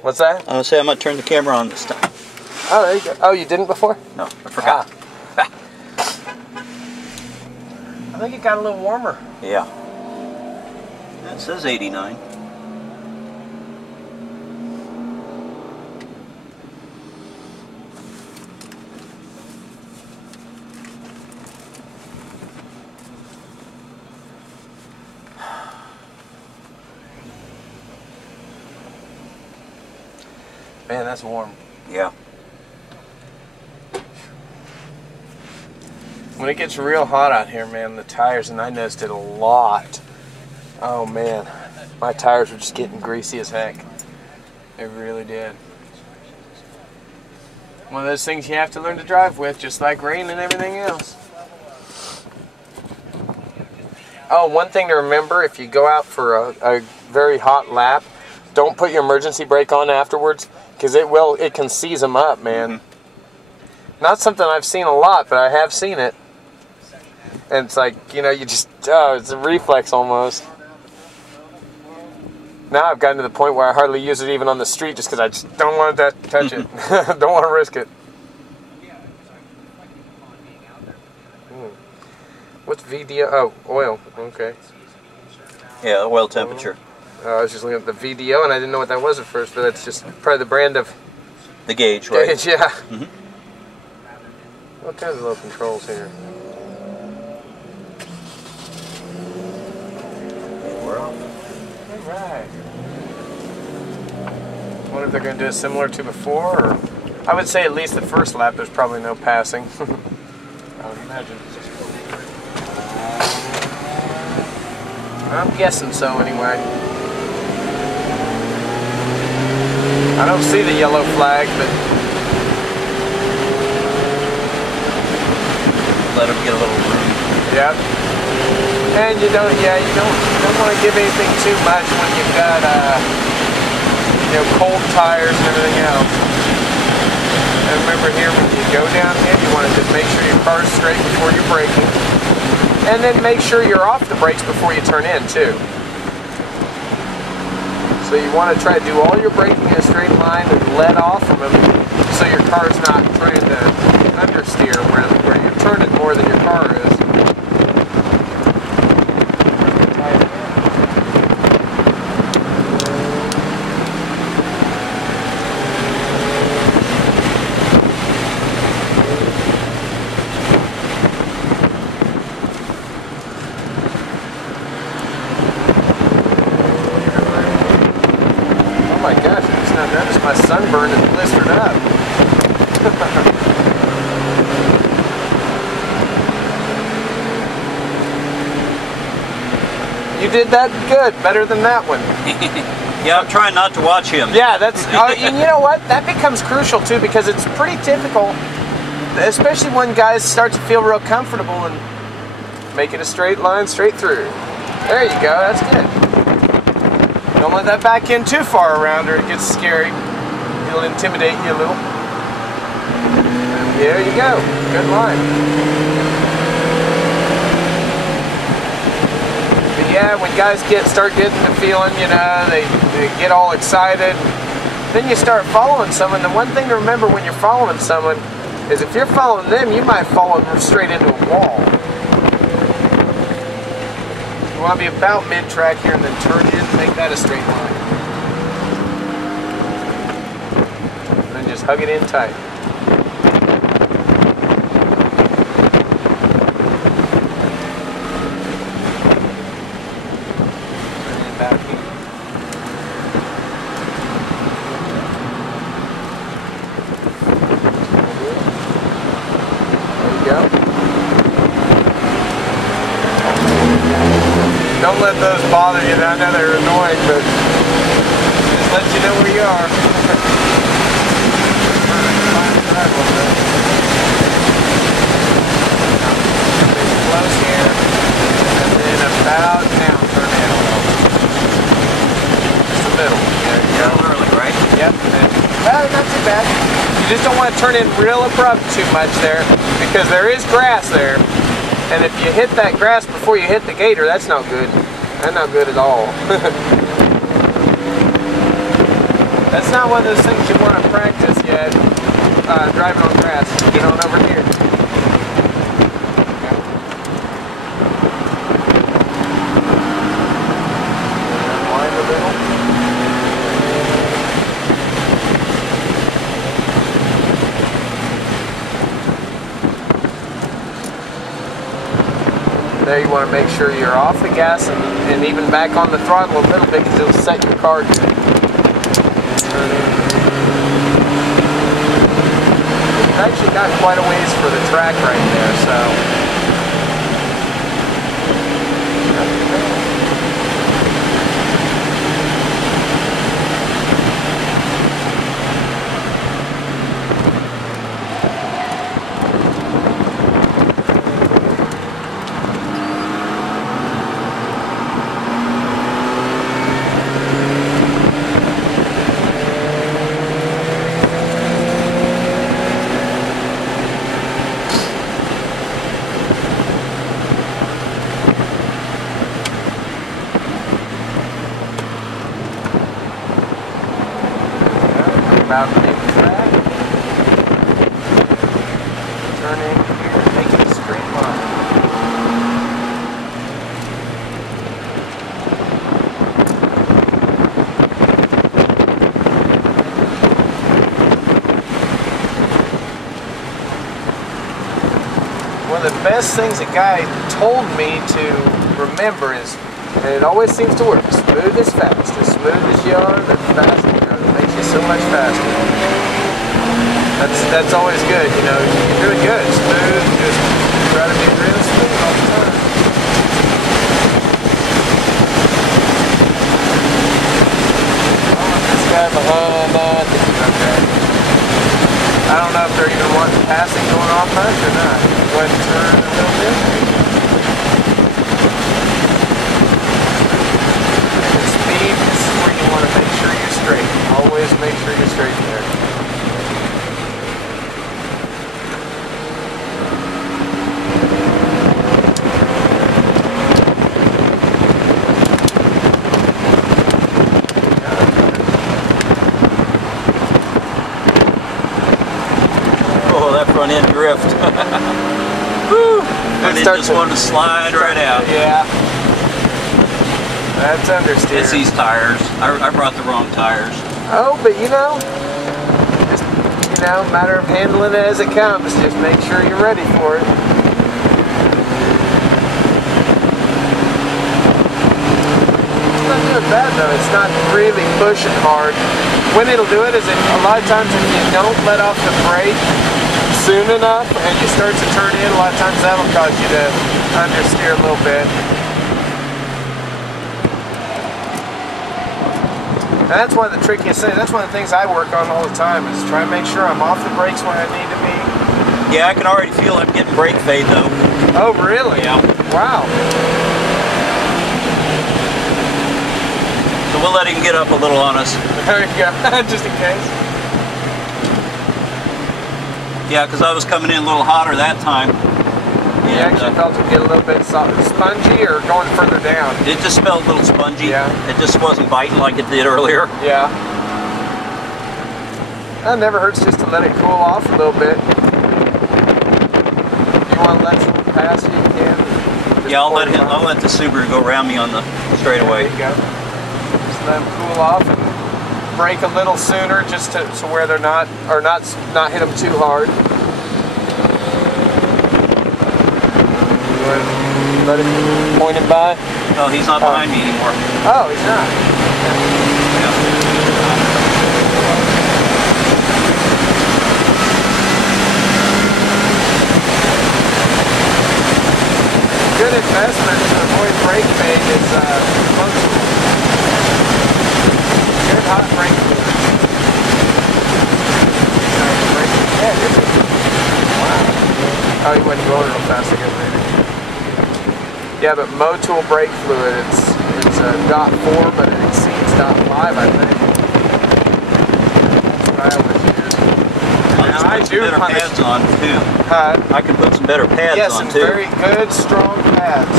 What's that? I was say I'm gonna turn the camera on this time. Oh, there you go. Oh, you didn't before? No, I forgot. Ah. I think it got a little warmer. Yeah. That says 89. Man, that's warm. Yeah. When it gets real hot out here, man, the tires, and I noticed it a lot. Oh, man. My tires were just getting greasy as heck. They really did. One of those things you have to learn to drive with, just like rain and everything else. Oh, one thing to remember, if you go out for a very hot lap, don't put your emergency brake on afterwards, because it can seize them up, man. Mm-hmm. Not something I've seen a lot, but I have seen it. And it's like, you know, it's a reflex almost. Now I've gotten to the point where I hardly use it even on the street just because I just don't want to touch it. Don't want to risk it. What's VDO? Oh, oil. Okay. Yeah, oil temperature. I was just looking at the VDO and I didn't know what that was at first, but that's just probably the brand of... The gauge, right? Gauge, yeah. Mm-hmm. What kinds of low controls here? We're off. Alright. I wonder if they're going to do it similar to before, or... I would say at least the first lap there's probably no passing. I would imagine. I'm guessing so anyway. I don't see the yellow flag, but... Let them get a little room. Yep. And you don't want to give anything too much when you've got, cold tires and everything else. And remember here, when you go downhill, you want to just make sure your car's straight before you're braking. And then make sure you're off the brakes before you turn in, too. So you want to try to do all your braking in a straight line and let off from them so your car's not trying to understeer where you're turning more than your car is. Oh my gosh, I just now noticed my sunburn is blistered up. You did that good, better than that one. Yeah, I'm trying not to watch him. Yeah, that's, and you know what? That becomes crucial too, because it's pretty typical, especially when guys start to feel real comfortable and make it a straight line straight through. There you go, that's good. Don't let that back end too far around or it gets scary. It'll intimidate you a little. And there you go, good line. Yeah, when guys start getting the feeling, they get all excited, then you start following someone. The one thing to remember when you're following someone is if you're following them, you might follow them straight into a wall. You want to be about mid-track here and then turn in and make that a straight line. And then just hug it in tight. Back here. There you go. Don't let those bother you. I know they're annoying, but just let you know where you are. Close here, and then about now turn in. Middle. There you go. Early, right? Yep. Well, not too bad. You just don't want to turn in real abrupt too much there, because there is grass there. And if you hit that grass before you hit the gator, that's not good. That's not good at all. That's not one of those things you want to practice yet. Driving on grass. Get on over here. Okay. Wind a little. There you want to make sure you're off the gas and even back on the throttle a little bit because it'll set your car to You've actually got quite a ways for the track right there, so. About to make the track. Turn in here, make it a straight line. One of the best things a guy told me to remember is, and it always seems to work, smooth is fast. As smooth as you are, the faster you are. It makes you so much faster. That's always good, you know. You're doing good, smooth. Just try to be real smooth all the time. Oh, this guy behind, okay. I don't know if they're even wanting passing going off much or not. Go ahead and turn a little bit. Speed, this is where you want to make sure you're straight. Always make sure you're straight there. Oh, that front end drift. Woo! And it just wanted to slide right out. Yeah. That's understeer. It's these tires. I brought the wrong tires. Oh, but you know, just, you know, matter of handling it as it comes. Just make sure you're ready for it. It's not doing bad though. It's not really pushing hard. When it'll do it is a lot of times if you don't let off the brake soon enough and you start to turn in, a lot of times that'll cause you to understeer a little bit. And that's one of the trickiest things. That's one of the things I work on all the time is try and make sure I'm off the brakes when I need to be. Yeah, I can already feel I'm getting brake fade though. Oh, really? Yeah. Wow. So we'll let him get up a little on us. There you go, just in case. Yeah, because I was coming in a little hotter that time. You actually felt it get a little bit spongy or going further down? It just smelled a little spongy. Yeah. It just wasn't biting like it did earlier. Yeah. It never hurts just to let it cool off a little bit. If you want to let someone pass you, you can. Yeah, I'll let the Subaru go around me on the straightaway. There you go. Just let them cool off and brake a little sooner, just to where they're not hit them too hard. Let him point him by. No, he's not behind me anymore. Oh, he's not. Yeah. Good investment to avoid brake fade is functional. Good hot brake fluid. Yeah, is it? Wow. Oh, he wasn't going real fast again later. Yeah, but Motul brake fluid, it's .4, but it exceeds .5, I think. That's what I always use. Now, I do better pads on too. I can put some better pads on too. Yes, some very good, strong pads.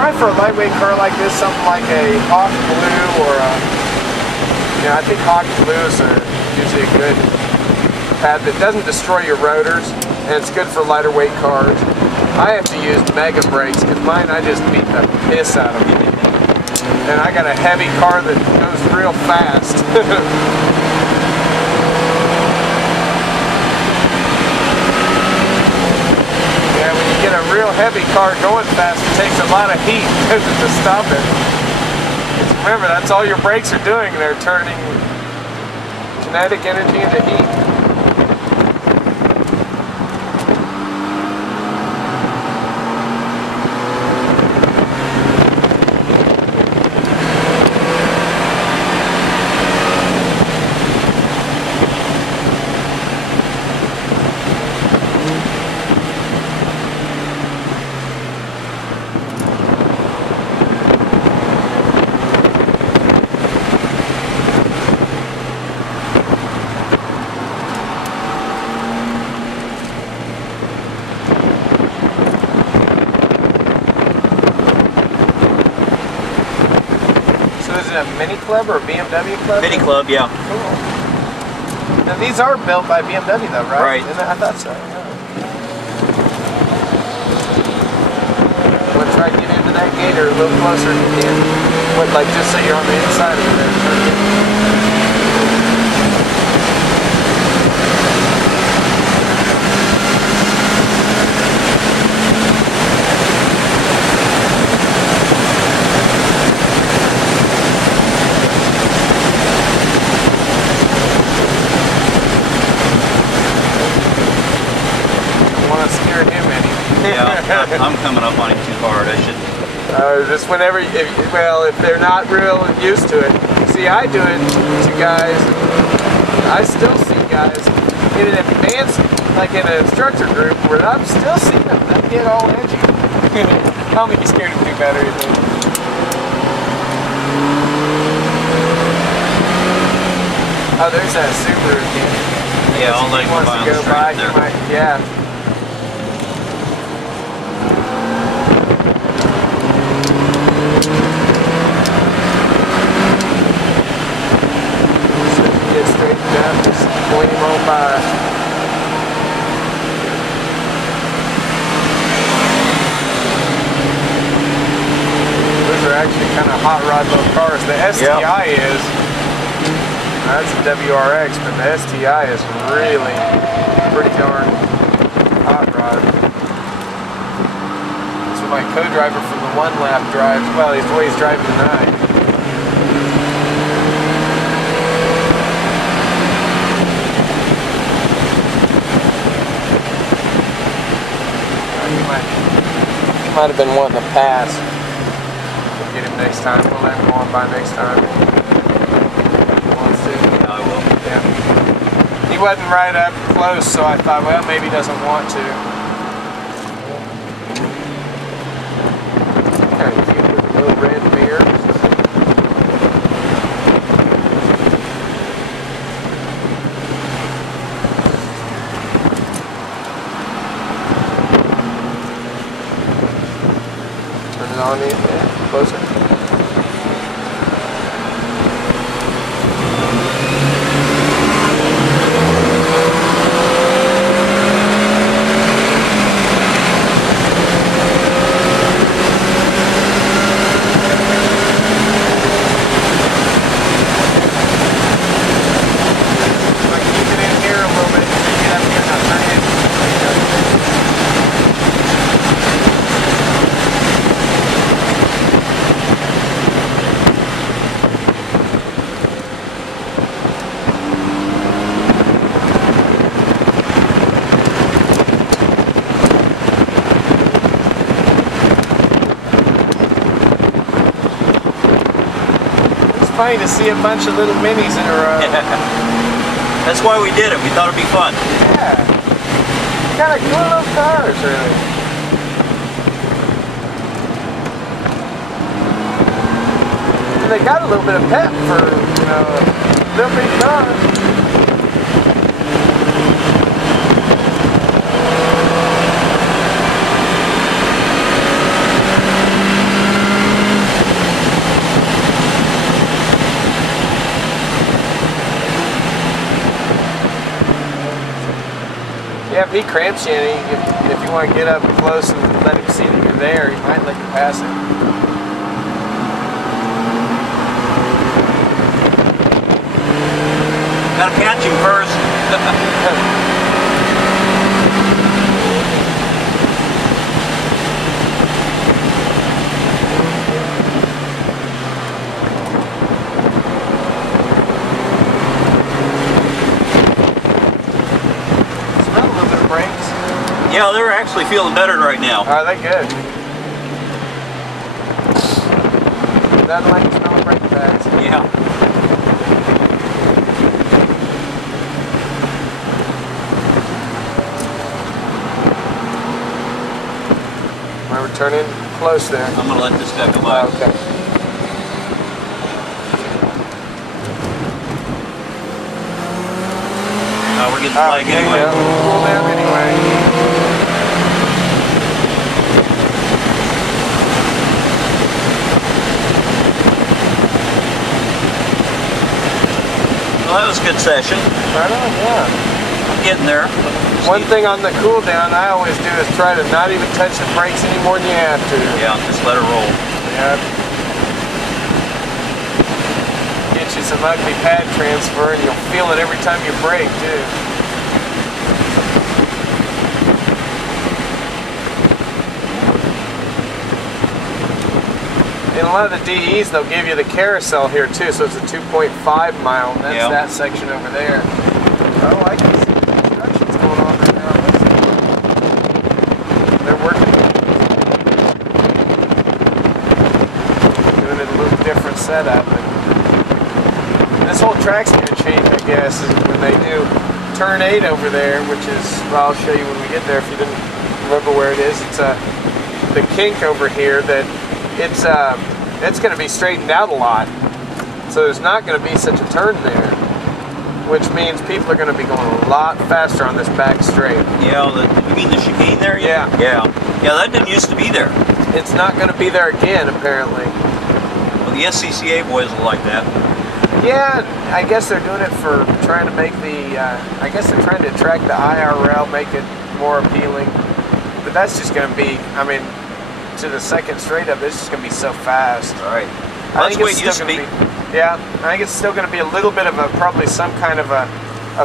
Probably for a lightweight car like this, something like a Hawk Blue or a You know, I think hot glues are usually a good pad that doesn't destroy your rotors, and it's good for lighter weight cars. I have to use mega brakes because mine I just beat the piss out of them. And I got a heavy car that goes real fast. Yeah, when you get a real heavy car going fast, it takes a lot of heat to stop it. Just remember, that's all your brakes are doing. They're turning kinetic energy into heat. A Mini Club or a BMW Club? Mini Club, yeah. Cool. Now these are built by BMW though, right? Right. I thought so. Yeah. Want to try to get into that gate or a little closer if you can? What, like just so you're on the inside of it there? Yeah, I'm coming up on it too hard. I should. Just whenever, if they're not real used to it. See, I do it to guys. I still see guys in an advanced, like in an instructor group, where I'm still seeing them. They get all edgy. Tell me he's scared of new batteries. Oh, there's that Subaru again. Yeah, I'll let him go by on the street there. Yeah. Get straightened up, just point him on by. Those are actually kind of hot rod little cars. The STI is, that's a WRX, but the STI is really pretty darn hot rod. That's what my co-driver from the one lap drives. Well, he's the way he's driving tonight. He might have been wanting to pass. We'll get him next time. We'll let him go on by next time. He wants to. Yeah, I will. Yeah. He wasn't right up close, so I thought, well, maybe he doesn't want to. Kind of cute with the little red mirrors. On it, yeah, closer. Funny to see a bunch of little minis in a row. That's why we did it. We thought it'd be fun. Yeah. Kind of cool little cars, really. And they got a little bit of pep for, you know, a little big car. Yeah, if he cramps you, and if you want to get up close and let him see that you're there, he might let you pass him. Gotta catch him first. Smell a little bit of brakes. Yeah, they're actually feeling better right now. Are they good? Nothing like the smell of brake pads. Yeah. Remember, turn in close there. I'm gonna let this guy go by. Okay. We're getting flag anyway. Yeah, cool down anyway. Well, that was a good session. Right on, yeah. I'm getting there. One thing on the cool down I always do is try to not even touch the brakes any more than you have to. Yeah, just let it roll. Yeah. Get you some ugly pad transfer and you'll feel it every time you brake too. In a lot of the DEs they'll give you the carousel here too, so it's a 2.5 mile and that's that section over there. Oh, I can see the construction's going on right now. They're working. Doing it a little different setup. And this whole track's going to change, I guess, when they do turn 8 over there, which is, well, I'll show you when we get there if you didn't remember where it is. It's the kink over here that it's going to be straightened out a lot. So there's not going to be such a turn there, which means people are going to be going a lot faster on this back straight. Yeah, you mean the chicane there? Yeah. Yeah, that didn't used to be there. It's not going to be there again, apparently. Well, the SCCA boys will like that. Yeah, I guess they're doing it for trying to make I guess they're trying to attract the IRL, make it more appealing. But that's just going to be, I mean, to the second straight up, it's just going to be so fast. All right. Well, that's the way it used to be. Yeah, I think it's still going to be a little bit of probably some kind of a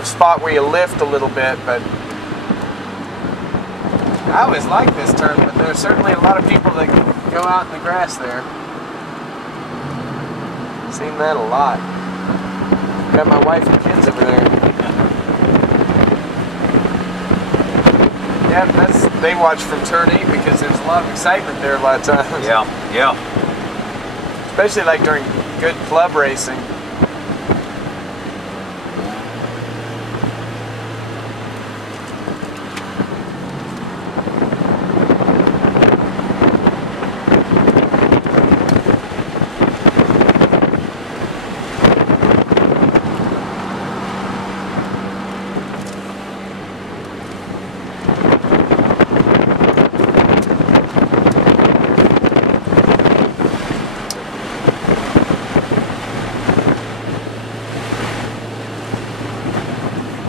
spot where you lift a little bit, but I always like this turn, but there's certainly a lot of people that go out in the grass there. Seen that a lot. Got my wife and kids over there. Yeah, they watch from turn 8 because there's a lot of excitement there a lot of times. Yeah. Especially like during good club racing.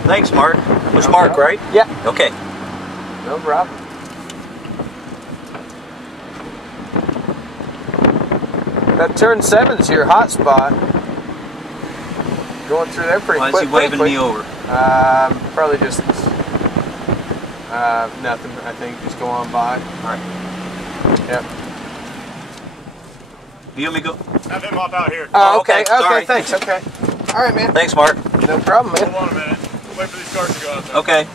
Thanks, Mark. Was Mark, right? Yeah. Okay. No problem. That turn 7's your hot spot. Going through there pretty quick. Why is he waving me over? Probably just nothing. I think just go on by. All right. Yep. You want me to go? Have him hop out here. Oh, okay. Sorry. Thanks. Okay. All right, man. Thanks, Mark. No problem, man. Hold on a minute. Wait for these cars to go out there. Okay.